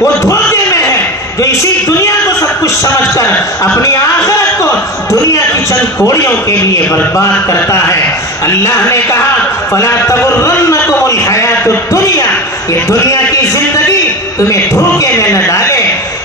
وہ دھوکے میں ہے جو اسی دنیا کو سب کچھ سمجھ کر اپنی آخرت کو دنیا کی چند کوڑیوں کے لیے برباد کرتا ہے۔ اللہ نے کہا فَلَا تَغُرَّنَّكُمُ الْحَيَاةُ الدُّنْيَا، یہ دنیا کی زندگی تمہیں دھوکے میں نہ ڈالے۔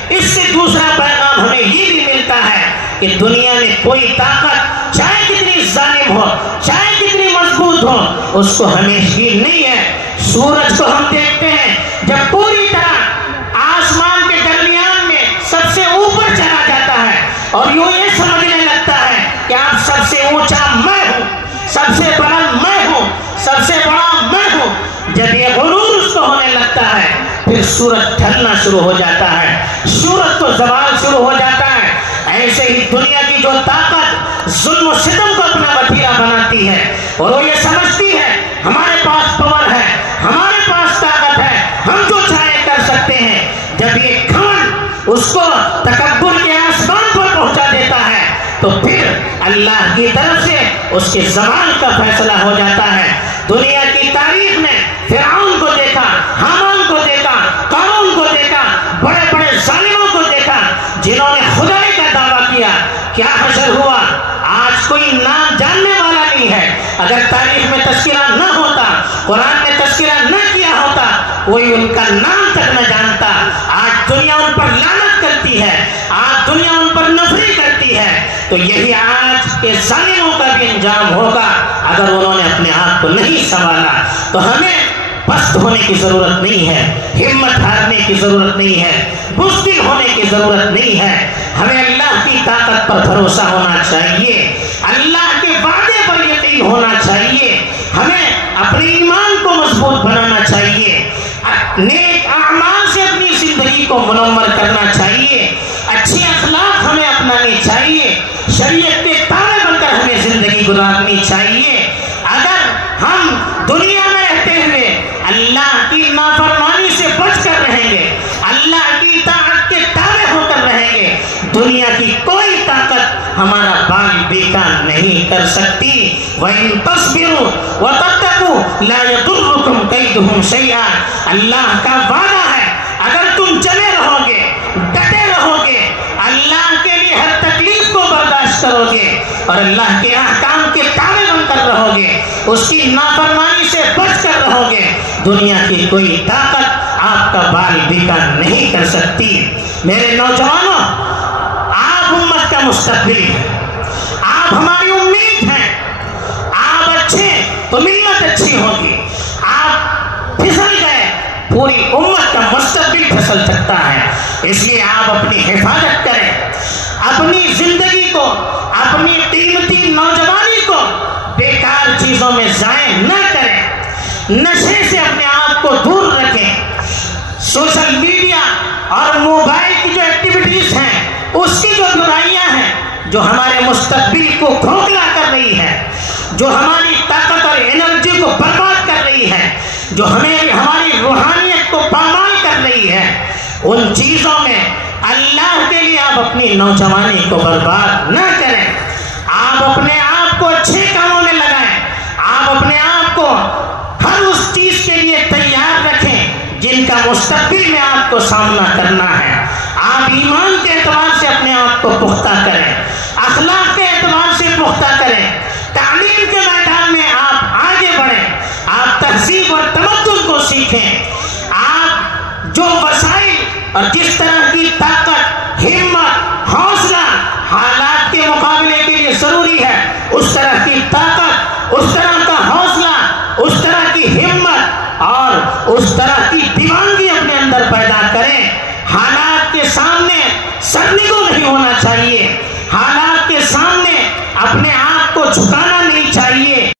اس سے دوسرا پیغام ہمیں یہ بھی ملتا ہے کہ دنیا میں کوئی طاقت چاہے کتنی ظالم ہو، چاہے کتنی مضبوط ہو، اس کو ہمیشہ نہیں ہے۔ سورج کو ہم دیکھتے ہیں جب پوری طرح آسمان کے درمیان میں سب سے اوپر چلا جاتا ہے اور یوں یہ سمجھنے لگتا ہے کہ آپ سب سے اونچا میں ہوں، سب سے بڑا میں ہوں، سب سے بڑا میں ہوں۔ جب یہ غرور اس کو ہونے لگتا ہے پھر سورج ڈھلنا شروع ہو جاتا ہے، سورج کو زوال شروع ہو جاتا ہے۔ ایسے ہی دنیا کی جو طاقت ظلم و ستم کو اپنا وسیلہ بناتی ہے اور وہ یہ سمجھتی ہے ہمارے پاس پاور ہے، ہمارے پاس طاقت ہے، ہم جو چاہے کر سکتے ہیں، جب یہ گھمنڈ اس کو تکبر کے آسمان پر پہنچا دیتا ہے تو پھر اللہ کی طرف سے اس کے زوال کا فیصلہ ہو جاتا ہے۔ دنیا کی تاریخ میں فرعون کو دیکھا، حامان کو دیکھا، قارون کو دیکھا، بڑے بڑے ظالموں کو دیکھا جنہوں نے خدائی کا دعویٰ کیا۔ کیا حشر ہوا؟ آج کوئی نام جاننے والا نہیں ہے۔ اگر تاریخ میں تذکرہ نہ ہوتا، قرآن میں تذکرہ نہ کیا ہوتا، کوئی ان کا نام تک نہ جانتا۔ آج دنیا ان پر لعنت کرتی ہے، آج دنیا ان پر نفری کرتی ہے، تو یہی آج کے ظالموں کا بھی انجام ہوگا اگر انہوں نے اپنے آپ کو نہیں سنبھالا۔ تو ہمیں پست ہونے کی ضرورت نہیں ہے، ہمت ہارنے کی ضرورت نہیں ہے، بزدل ہونے کی ضرورت نہیں ہے۔ ہمیں اللہ کی طاقت پر بھروسہ ہونا چاہیے، اللہ کے وعدے پر یقین ہونا چاہیے، ہمیں اپنے ایمان کو مضبوط بنانا چاہیے، نیک اعمال سے اپنی زندگی کو منور کرنا چاہیے، اچھے اخلاق ہمیں اپنانے چاہیے، شریعت کے تابع بن کر ہمیں زندگی گزارنی چاہیے۔ اگر ہم دنیا میں رہتے ہوئے اللہ کی نافرمانی سے بچ کر رہیں گے، اللہ کی اطاعت کے تابع ہو کر رہیں گے، دنیا کی کوئی طاقت ہمارا بال بیکار نہیں کر سکتی۔ وَإِن تَصْبِرُوا وَتَتَّقُوا لَا يَضُرُّكُمْ كَيْدُهُمْ شَيْئًا، اللہ کا وعدہ ہے اگر تم چلے رہو گے، ڈٹے رہو گے، اللہ کے لیے ہر تکلیف کو برداشت کرو گے اور اللہ کے احکام کے تابع بن کر رہو گے، اس کی نافرمانی سے بچ کر رہو گے، دنیا کی کوئی طاقت آپ کا بال بیکار نہیں کر سکتی۔ میرے نوجوانوں، آپ امت کا مستقبل ہیں، آپ ہماری امید ہیں، آپ اچھے تو ملت اچھی ہوگی، آپ پھسل گئے پوری امت کا مستقبل پھسل سکتا ہے۔ اس لیے آپ اپنی حفاظت کریں، اپنی زندگی کو، اپنی قیمتی نوجوانی کو بیکار چیزوں میں ضائع نہ کریں، نشے سے اپنے آپ کو دور رکھیں، سوشل میڈیا اور موبائل کی جو ایکٹیویٹیز ہیں، اس کی جو برائیاں ہیں، جو ہمارے مستقبل کو کھوکھلا کر رہی ہے، جو ہماری طاقت اور انرجی کو برباد کر رہی ہے، جو ہماری روحانیت کو پامال کر رہی ہے، ان چیزوں میں اللہ کے لیے آپ اپنی نوجوانی کو برباد نہ کریں۔ آپ اپنے آپ کو اچھے کاموں میں لگائیں، آپ اپنے آپ کو ہر اس چیز کے لیے تیار رکھیں جن کا مستقبل میں آپ کو سامنا کرنا ہے۔ آپ ایمان کے اعتبار سے اپنے آپ کو پختہ کریں، اخلاق کے اعتبار سے پختہ کریں، تعلیم کے میدان میں آپ آگے بڑھیں، آپ تہذیب اور تمدن کو سیکھیں۔ آپ جو وسائل اور جس طرح کی طاقت، ہمت، حوصلہ حالات کے مقابلے کے لیے ضروری ہے، اس طرح کی طاقت، اس طرح کا حوصلہ، اس طرح کی ہمت اور اس طرح کی دیوانگی اپنے اندر پیدا کریں۔ حالات کے سامنے سرنگو نہیں ہونا چاہیے، حالات کے سامنے اپنے آپ کو جھکانا نہیں چاہیے۔